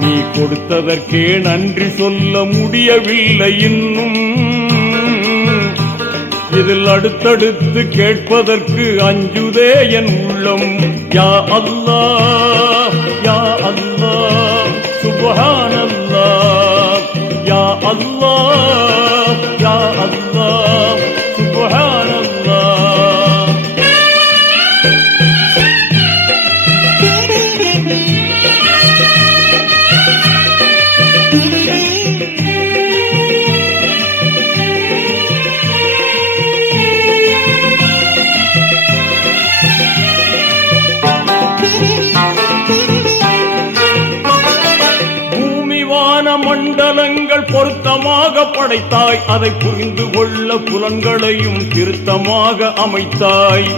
நீ கொடுத்ததற்கே நன்றி சொல்ல முடியவில்லை இன்னும். இதில் அடுத்தடுத்து கேட்பதற்கு அஞ்சுதே என் உள்ளம். யா அல்லாஹ் யா அல்லாஹ் சுப்ஹானல்லாஹ். யா அல்லாஹ் யா அல்லாஹ் சுப்ஹானல்லாஹ். மண்டலங்கள் பொருத்தமாக படைத்தாய், அதை புரிந்து கொள்ள புலன்களையும் திருத்தமாக அமைத்தாய்.